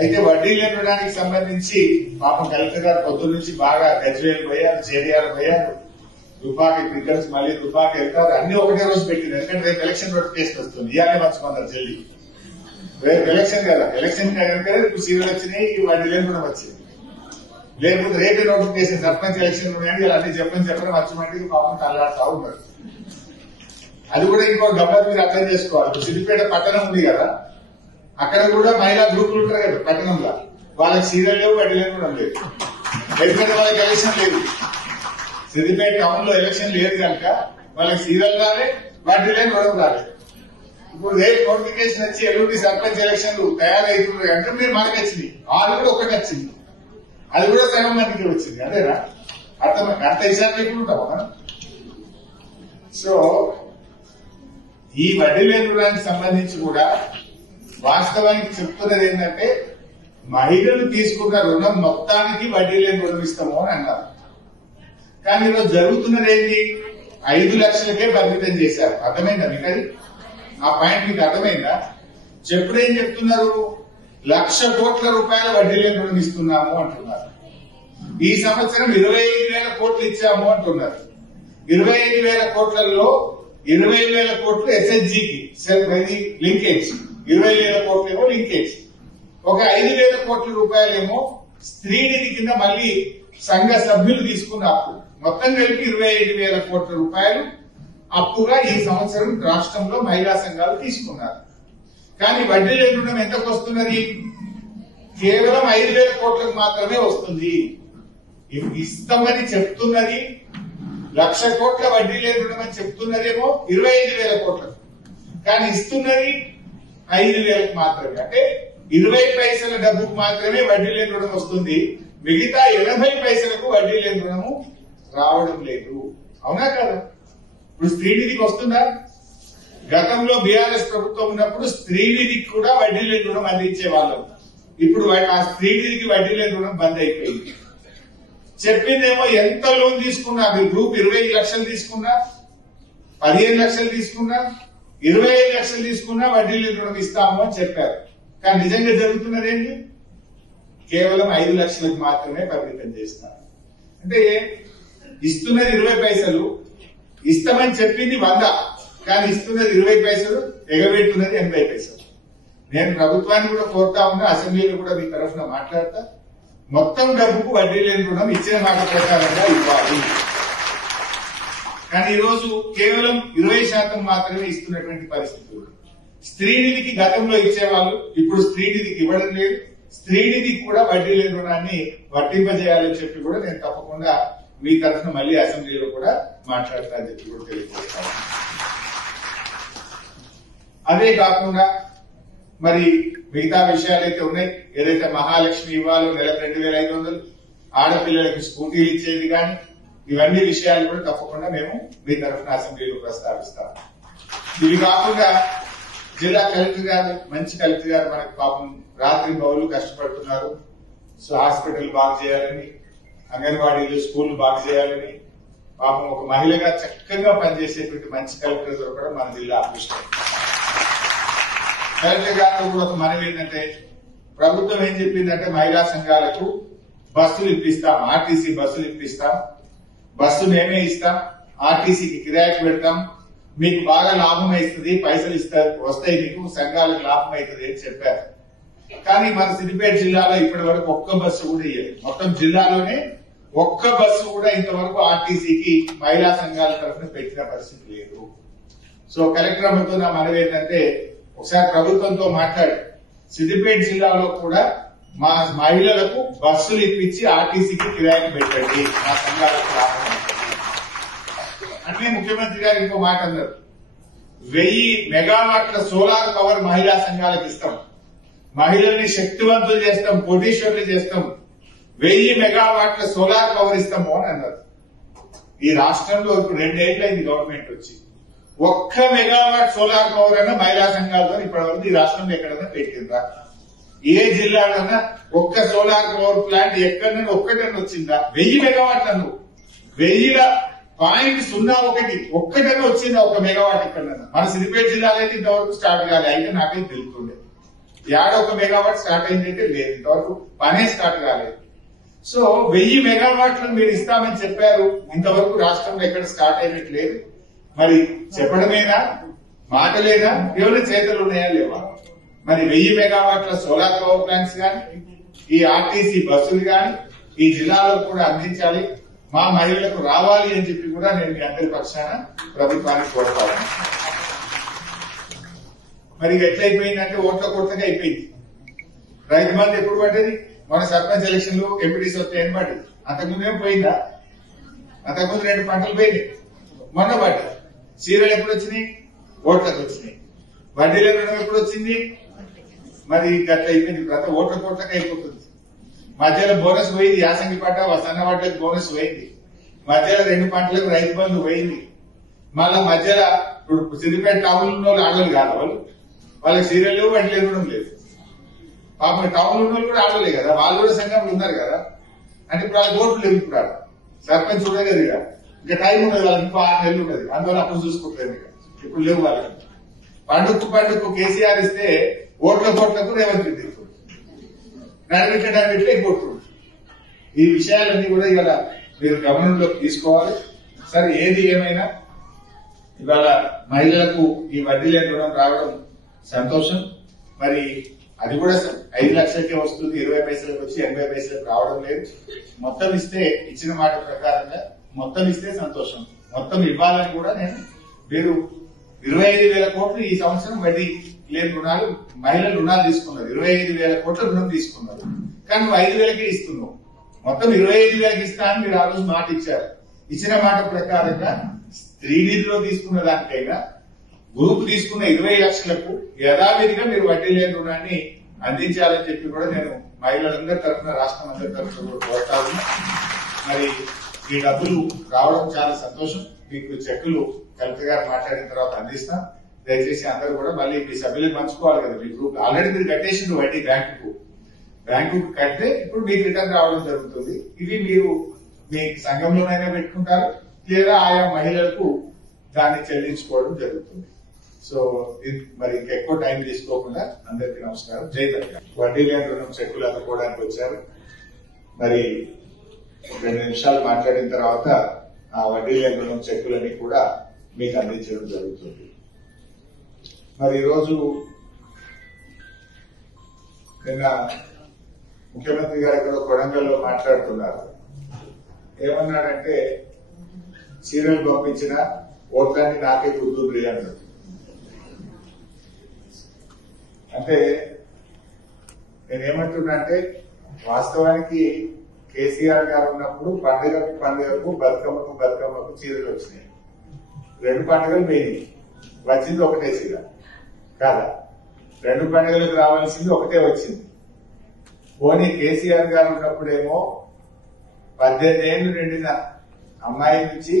అయితే వడ్డీ లేపడానికి సంబంధించి పాపం కలెక్టర్ గారు పొద్దున్న నుంచి బాగా గజ్వేల్ పోయారు, చేరియాలు పోయారు, తుపాకి క్రికెట్స్ మళ్ళీ తుపాకి వెళ్తారు, అన్ని ఒకటే రోజు పెట్టింది. ఎందుకంటే రేపు ఎలక్షన్ నోటిఫికేషన్ వస్తుంది, ఇవాళ మర్చిపోతారు జల్దీ. రేపు ఎలక్షన్ కదా, ఎలక్షన్ కనుక ఇప్పుడు సీరియల్ వచ్చినాయి, వడ్డీ లేని కూడా వచ్చింది. లేకపోతే రేపే నోటిఫికేషన్ సర్పంచ్ ఎలక్షన్ ఉన్నాయని ఇలా అన్ని చెప్పడం మర్చిపోయి పాపం తల్లాడుతా ఉన్నారు. అది కూడా ఇంకో గమ్మత్ మీరు అర్థం చేసుకోవాలి. సిద్దిపేట పట్టణం ఉంది కదా, అక్కడ కూడా మహిళా గ్రూపులు ఉంటారు కదా పట్టణంలో, వాళ్ళకి సీరియల్ లేవు, వడ్డీ లేని కూడా లేదు. ఎందుకంటే వాళ్ళకి ఎలక్షన్ లేదు, సిద్దిపేట టౌన్ లో ఎలక్షన్ లేదు కనుక వాళ్ళకి సీరియల్ రాలే, వడ్డీ లేని కూడా రాలేదు. ఇప్పుడు రేపు నోటిఫికేషన్ వచ్చి ఎల్లుండి సర్పంచ్ ఎలక్షన్లు తయారవుతుంది అంటే మీరు మనకి వచ్చింది, వాళ్ళు కూడా ఒకటి వచ్చింది, అది కూడా సగం మందికి వచ్చింది. అదేనా అర్థ ఇసారి ఉంటాం మనం. సో ఈ వడ్డీ లేని రుణానికి సంబంధించి కూడా వాస్తవానికి చెప్తున్నది ఏంటంటే మహిళలు తీసుకున్న రుణం మొత్తానికి వడ్డీ లేని రుణం ఇస్తాము అని అన్నారు. కానీ ఈరోజు జరుగుతున్నది ఏంటి, 5 లక్షలకే పరిమితం చేశారు. అర్థమైందా మీకు? అది ఆ పాయింట్ మీకు అర్థమైందా? చెప్పుడేం చెప్తున్నారు, 1,00,000 కోట్ల రూపాయల వడ్డీ లేని రుణం ఇస్తున్నాము అంటున్నారు. ఈ సంవత్సరం 25,000 కోట్లు ఇచ్చాము అంటున్నారు. 25,000 కోట్లలో 20,000 కోట్లు ఎస్హెచ్జికి లింకేజ్, 20,000 కోట్లేమో లింకేజ్, ఒక 5,000 కోట్ల రూపాయలేమో స్త్రీ నిధి కింద మళ్లీ సంఘ సభ్యులు తీసుకున్న అప్పు, మొత్తం కలిపి 25,000 కోట్ల రూపాయలు అప్పుగా ఈ సంవత్సరం రాష్ట్రంలో మహిళా సంఘాలు తీసుకున్నారు. కానీ వడ్డీ లేని రుణం ఎంతకు వస్తున్నది? కేవలం 5,000 కోట్లకు మాత్రమే వస్తుంది. ఇస్తామని చెప్తున్నది 1,00,000 కోట్ల వడ్డీ లేని రుణం అని చెప్తున్నదేమో 25,000 కోట్లకు, కానీ ఇస్తున్నది 5,000 మాత్రమే. అంటే 20 పైసల డబ్బుకు మాత్రమే వడ్డీ లేని రుణం వస్తుంది, మిగతా 80 పైసలకు వడ్డీ లేని రుణము రావడం లేదు. అవునా కదా? ఇప్పుడు స్త్రీ నిధికి వస్తుందా? గతంలో బీఆర్ఎస్ ప్రభుత్వం ఉన్నప్పుడు స్త్రీ నిధికి కూడా వడ్డీ లేని రుణం అందించే వాళ్ళం. ఇప్పుడు ఆ స్త్రీ నిధికి వడ్డీ లేని రుణం బంద్ అయిపోయింది. చెప్పిందేమో ఎంత లోన్ తీసుకున్నా, మీరు గ్రూప్ 25 లక్షలు తీసుకున్నా, 15 లక్షలు తీసుకున్నా, 25 లక్షలు తీసుకున్నా వడ్డీ లేని రుణం ఇస్తాము అని చెప్పారు. కానీ నిజంగా జరుగుతున్నది ఏంటి? కేవలం 5 లక్షలకు మాత్రమే పరిమితం చేస్తారు. అంటే ఇస్తున్నది 20 పైసలు, ఇస్తామని చెప్పింది 100, కానీ ఇస్తున్నది 20 పైసలు, ఎగబెట్టున్నది 80 పైసలు. నేను ప్రభుత్వాన్ని కూడా కోరుతా ఉన్నా, అసెంబ్లీలో కూడా మీ తరఫున మాట్లాడతా, మొత్తం డబ్బుకు వడ్డీ లేని రుణం ఇచ్చిన మాట ప్రకారంగా ఇవ్వాలి. కానీ ఈరోజు కేవలం 20% మాత్రమే ఇస్తున్నటువంటి పరిస్థితులు. స్త్రీ నిధికి గతంలో ఇచ్చేవాళ్ళు, ఇప్పుడు స్త్రీ నిధికి ఇవ్వడం లేదు. స్త్రీ నిధికి కూడా వడ్డీ లేని రుణాన్ని వర్తింపజేయాలని చెప్పి కూడా నేను తప్పకుండా మీ తరఫున మళ్లీ అసెంబ్లీలో కూడా మాట్లాడతా అని చెప్పి కూడా తెలియజేస్తాను. అదే కాకుండా మరి మిగతా విషయాలైతే ఉన్నాయి, ఏదైతే మహాలక్ష్మి ఇవ్వాలో నెలకు 2,500, ఆడపిల్లలకి స్కూటీలు ఇచ్చేది కానీ, ఇవన్నీ విషయాలు కూడా తప్పకుండా మేము మీ తరఫున అసెంబ్లీలో ప్రస్తావిస్తాం. ఇవి కాకుండా జిల్లా కలెక్టర్ గారు, మంచి కలెక్టర్ గారు మనకు పాపం రాత్రి పౌరులు కష్టపడుతున్నారు. సో హాస్పిటల్ బాగు చేయాలని, అంగన్వాడీలు, స్కూళ్లు బాగు చేయాలని, పాపం ఒక మహిళగా చక్కగా పనిచేసేటువంటి మంచి కలెక్టర్ దొరకడం మన జిల్లా అదృష్టం. కలెక్టర్ గారితో కూడా ఒక మనవి ఏంటంటే, ప్రభుత్వం ఏం చెప్పిందంటే మహిళా సంఘాలకు బస్సులు ఇప్పిస్తాం, ఆర్టీసీ బస్సులు ఇప్పిస్తాం, బస్సు మేమే ఇస్తాం, ఆర్టీసీకి కిరాయికి పెడతాం, మీకు బాగా లాభం అవుతుంది, పైసలు వస్తాయి, మీకు సంఘాలకు లాభం అవుతుంది అని చెప్పారు. కానీ మన సిద్దిపేట జిల్లాలో ఇప్పటి వరకు ఒక్క బస్సు కూడా ఇవ్వలేదు. మొత్తం జిల్లాలోనే ఒక్క బస్సు కూడా ఇంతవరకు ఆర్టీసీకి మహిళా సంఘాల తరఫున పెట్టిన పరిస్థితి లేదు. సో కలెక్టర్ అమ్మతో నా మనవి ఏంటంటే, ఒకసారి ప్రభుత్వంతో మాట్లాడి సిద్దిపేట జిల్లాలో కూడా మా మహిళలకు బస్సులు ఇప్పించి ఆర్టీసీకి కిరాయికి పెట్టండి, మా సంఘాలకు లాభం అంటే. ముఖ్యమంత్రి గారు ఇంకో మాట అన్నారు, 1000 మెగావాట్ల సోలార్ పవర్ మహిళా సంఘాలకు ఇస్తాం, మహిళల్ని శక్తివంతులు చేస్తాం, కోటీశ్వరులు చేస్తాం, 1000 మెగావాట్ల సోలార్ పవర్ ఇస్తాము అని అన్నారు. ఈ రాష్ట్రంలో ఇప్పుడు 2 ఏళ్లైంది గవర్నమెంట్ వచ్చి, 1 మెగావాట్ సోలార్ పవర్ అన్న మహిళా సంఘాలతో ఇప్పటివరకు ఈ రాష్ట్రంలో ఎక్కడన్నా పెట్టిందా? ఏ జిల్లాలన్నా ఒక్క సోలార్ పవర్ ప్లాంట్ ఎక్కడన్నా ఒక్కటన్నా వచ్చిందా? 1000 మెగావాట్లు అన్ను, 1000.01 ఒక్కటన్నా వచ్చిందా? 1 మెగావాట్ ఎక్కడన్నా? మన సిద్దిపేట జిల్లాలో అయితే ఇంతవరకు స్టార్ట్ కాలే, అయితే నాకైతే తెలుస్తుండే. ఏడో 1 మెగావాట్ స్టార్ట్ అయిందంటే లేదు, ఇంతవరకు పనే స్టార్ట్ కాలేదు. సో 1000 మెగావాట్లు మీరు ఇస్తామని చెప్పారు, ఇంతవరకు రాష్ట్రంలో ఎక్కడ స్టార్ట్ అయినట్టు లేదు. మరి చెప్పడమేనా, మాటలేనా, కేవలం చేతులు ఉన్నాయా లేవా? మరి 1000 మెగావాట్ల సోలార్ పవర్ ప్లాంట్స్ కానీ, ఈ ఆర్టీసీ బస్సులు కానీ ఈ జిల్లాలో కూడా అందించాలి, మా మహిళలకు రావాలి అని చెప్పి కూడా నేను మీ అందరి పక్షాన ప్రభుత్వానికి కోరుతాను. మరి ఎట్లయిపోయిందంటే ఓట్ల కొత్తగా అయిపోయింది. రైతు బంధు ఎప్పుడు పడ్డది? మన సర్పంచ్ ఎలక్షన్లు ఎంపీటీసీ వస్తే ఏం పడ్డది? అంతకుముందు ఏం పోయిందా? అంతకుముందు 2 పంటలు పోయినాయి, మొన్న పడ్డాయి. చీరలు ఎప్పుడు వచ్చినాయి? ఓట్లకు వచ్చినాయి. వడ్డీల రుణం ఎప్పుడు వచ్చింది? మరి గట్ల అయిపోయింది. ప్రతి ఓట్ల కోట్లకు అయిపోతుంది. మధ్యలో బోనస్ పోయింది, యాసంగి పంట సన్న పంటలకు బోనస్ పోయింది. మధ్యలో 2 పంటలకు రైతు బంధు పోయింది. మళ్ళా మధ్యలో ఇప్పుడు సిద్దిపేట టౌన్ ఉన్న వాళ్ళు ఆడలు కాదు, వాళ్ళకి సీరియల్ లేవు, వడ్డీల రుణం లేదు. పాపం టౌన్ ఉన్న వాళ్ళు కూడా ఆడలే కదా, వాళ్ళు కూడా సంఘంలో ఉన్నారు కదా. అంటే ఇప్పుడు వాళ్ళకి ఓట్లు లేవు. ఇప్పుడు సర్పంచ్ కూడా లేదు ఇక, ఇంకా టైం ఉన్నది వాళ్ళకి, ఇంకో 6 నెలలు ఉన్నది. అందువల్ల అప్పుడు చూసుకుంటారు. ఇక ఇప్పుడు లేవు వాళ్ళకి. పండుగకు కేసీఆర్ ఇస్తే ఓట్ల కోట్లకు రేవంత్ రెడ్డి నడిపెట్టడానికి కోట్లు. ఈ విషయాలన్నీ కూడా ఇవాళ మీరు గమనంలోకి తీసుకోవాలి. సరే, ఏది ఏమైనా ఇవాళ మహిళలకు ఈ వడ్డీ లేని రుణం రావడం సంతోషం. మరి అది కూడా 5 లక్షలకే వస్తుంది, 20 పైసలకు వచ్చి 80 పైసలకు రావడం లేదు. మొత్తం ఇస్తే, ఇచ్చిన మాట ప్రకారంగా మొత్తం ఇస్తే సంతోషం. మొత్తం ఇవ్వాలని కూడా మీరు 25,000 కోట్లు ఈ సంవత్సరం వడ్డీ లేని రుణాలు, మహిళలు రుణాలు తీసుకున్నారు. 25,000 కోట్ల రుణం తీసుకున్నారు. కానీ నువ్వు 5,000కే ఇస్తున్నావు. మొత్తం 25,000కి ఇస్తా అని మీరు ఆ రోజు మాట ఇచ్చారు. ఇచ్చిన మాట ప్రకారంగా స్త్రీ నిధిలో తీసుకున్న దానికైనా, గ్రూప్ తీసుకున్న 20 లక్షలకు యథావిధిగా మీరు వడ్డీ లేని రుణాన్ని అందించాలని చెప్పి కూడా నేను మహిళలందరి తరఫున, రాష్ట్రం అందరి తరఫున కూడా కోరుతా ఉన్నా. మరి ఈ డబ్బులు రావడం చాలా సంతోషం. మీకు చెక్కులు కలెక్టర్ గారు మాట్లాడిన తర్వాత అందిస్తాం. దయచేసి అందరూ కూడా మళ్ళీ మీ సభ్యులకు పంచుకోవాలి కదా. మీ గ్రూప్ ఆల్రెడీ మీరు కట్టేసిండ్రు వడ్డీ బ్యాంకు కడితే ఇప్పుడు మీకు రిటర్న్ రావడం జరుగుతుంది. ఇవి మీరు మీ సంఘంలోనైనా పెట్టుకుంటారు, లేదా ఆయా మహిళలకు దాన్ని చెల్లించుకోవడం జరుగుతుంది. సో మరి ఇంకెక్కువ టైం తీసుకోకుండా అందరికీ నమస్కారం. జై తెలంగాణ. వడ్డీ లేని రుణం చెక్కులు అందుకోవడానికి వచ్చారు. మరి 2 నిమిషాలు మాట్లాడిన తర్వాత ఆ వడ్డీ లేని రుణం చెక్కులని కూడా మీకు అందించడం జరుగుతుంది. మరి ఈరోజు నిన్న ముఖ్యమంత్రి గారు ఇక్కడ కొడంగల్లో మాట్లాడుతున్నారు. ఏమన్నాడంటే, చీరలు పంపించిన ఓట్లన్నీ నాకే కుదురుద్రి అన్నాడు. అంటే నేనేమంటున్నా అంటే, వాస్తవానికి కేసీఆర్ గారు ఉన్నప్పుడు పండుగకు బతుకమ్మకు చీరలు వచ్చినాయి. 2 పండుగలు పోయినాయి, వచ్చింది ఒకటే చీర కాదా? 2 పండుగలకు రావాల్సింది ఒకటే వచ్చింది. పోనీ కేసీఆర్ గారు ఉన్నప్పుడేమో 18 ఏళ్లు నిండిన అమ్మాయి నుంచి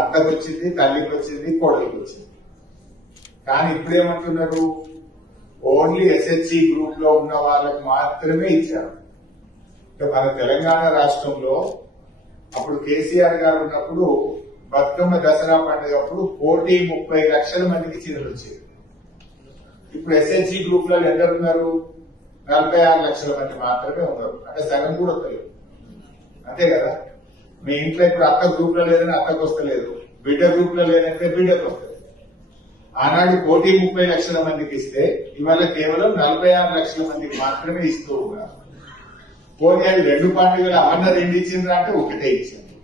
అత్తకు వచ్చింది, తల్లికి వచ్చింది, కోడలికి వచ్చింది. కానీ ఇప్పుడేమంటున్నారు, ఓన్లీ ఎస్హెచ్ఈ గ్రూప్ లో ఉన్న వాళ్ళకి మాత్రమే ఇచ్చారు. మన తెలంగాణ రాష్ట్రంలో అప్పుడు కేసీఆర్ గారు ఉన్నప్పుడు బతుకమ్మ దసరా పండుగ అప్పుడు 1,30 లక్షల మందికి చీరలు వచ్చేది. ఇప్పుడు ఎస్హెచ్ఈ గ్రూప్ లో ఎందరున్నారు? 46 లక్షల మంది మాత్రమే ఉన్నారు. అంటే సగం కూడా వస్తలేదు. అంతే కదా? మీ ఇంట్లో ఇప్పుడు అత్త గ్రూప్ లో లేదని అత్తకు వస్తలేదు, బిడ్డ గ్రూప్ లో లేదంటే బిడ్డకు వస్తలేదు. ఆనాడు 1,30 లక్షల మందికి ఇస్తే ఇవాళ కేవలం 46 లక్షల మందికి మాత్రమే ఇస్తూ ఉన్నారు. పోనీ అది 2 పండుగలు అన్న 2 ఇచ్చిండ్రా అంటే ఒకటే ఇచ్చింది,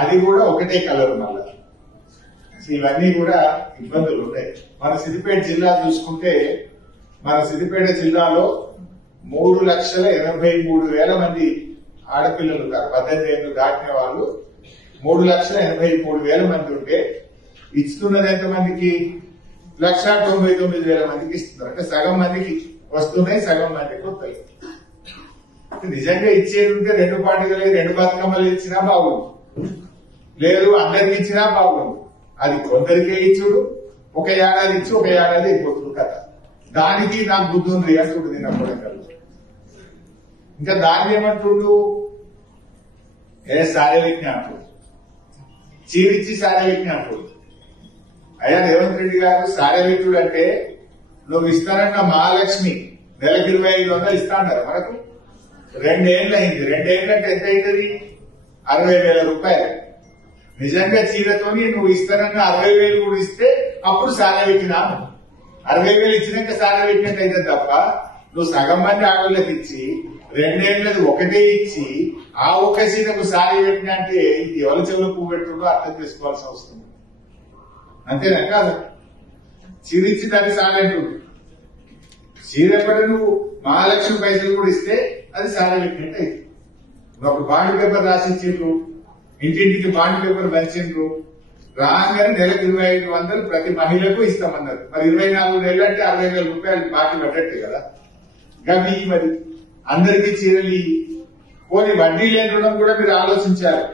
అది కూడా ఒకటే కలర్. మళ్ళా ఇవన్నీ కూడా ఇబ్బందులు ఉన్నాయి. మన సిద్దిపేట జిల్లా చూసుకుంటే, మన సిద్దిపేట జిల్లాలో 3,83,000 మంది ఆడపిల్లలు ఉన్నారు. 18 ఏళ్లు దాటిన వాళ్ళు 3,83,000 మంది ఉంటే ఇస్తున్నది ఎంతమందికి? 1,99,000 మందికి ఇస్తున్నారు. అంటే సగం మందికి వస్తున్నాయి, సగం మందికి వస్తాయి. నిజంగా ఇచ్చేది ఉంటే 2 పండుగలు 2 బతుకమ్మలు ఇచ్చినా బాగుంది, లేదు అందరికి ఇచ్చినా బాగుంది. అది కొందరికే ఇచ్చుడు, ఒక ఏడాది ఇచ్చి ఒక ఏడాది అయిపోతుంది కదా. దానికి నాకు బుద్ధి ఉంది అంటుడు తిన్నప్పుడు. ఇంకా దాన్ని ఏమంటుడు, సారే విజ్ఞాపుడు, చీరిచ్చి సారే విజ్ఞాపుడు. అయ్యా రేవంత్ రెడ్డి గారు సారే విజ్ఞుడు అంటే నువ్వు ఇస్తానన్న మహాలక్ష్మి నెలకు 2500 ఇస్తా అన్నారు మనకు. 2 ఏళ్ళు అయింది. 2 ఏళ్ళు అంటే ఎంత అవుతుంది? 60,000 రూపాయలు. నిజంగా చీరతోని నువ్వు ఇస్తానన్న 60,000 కూడా ఇస్తే అప్పుడు సాగబెట్టినాము. 60,000 ఇచ్చినాక సాగబెట్టినట్టు అయితే తప్ప నువ్వు సగం మంది ఆడోళ్ళకి ఇచ్చి 2 ఏళ్ళది ఒకటే ఇచ్చి ఆ ఒక్క చీరకు సాగబెట్టిన అంటే ఇది ఎవరి చెవులో పువ్వు పెట్టుకుంటూ అర్థం చేసుకోవాల్సిన అవసరం. అంతేనా కాదు? చీర ఇచ్చి దాన్ని సాగంటుంది. చీర పడి నువ్వు మహాలక్ష్మి పైసలు కూడా ఇస్తే అది సాగబెట్టినట్టు అయితే. ఒక బాండ్ పేపర్ రాసిచ్చిండ్రు, ఇంటింటికి బాండ్ పేపర్ పంచిండ్రు, రాగానే నెలకు 2,500 ప్రతి మహిళకు ఇస్తామన్నారు. మరి 24 నెలలు అంటే 60,000 రూపాయలు బాకీ పడ్డట్టు కదా. గవి మరి అందరికీ చీరలు పోనీ వడ్డీ లేని రుణం కూడా మీరు ఆలోచించారు.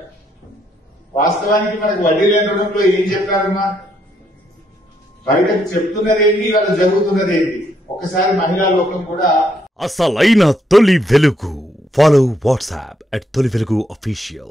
వాస్తవానికి మనకు వడ్డీ లేని రుణంలో ఏం చెప్పారమ్మా? బయటకు చెప్తున్నదేంటి, వాళ్ళ జరుగుతున్నదేంటి? ఒకసారి మహిళా లోకం కూడా అసలైన తొలి వెలుగు. ఫాలో వాట్సాప్ @తొలి వెలుగు official.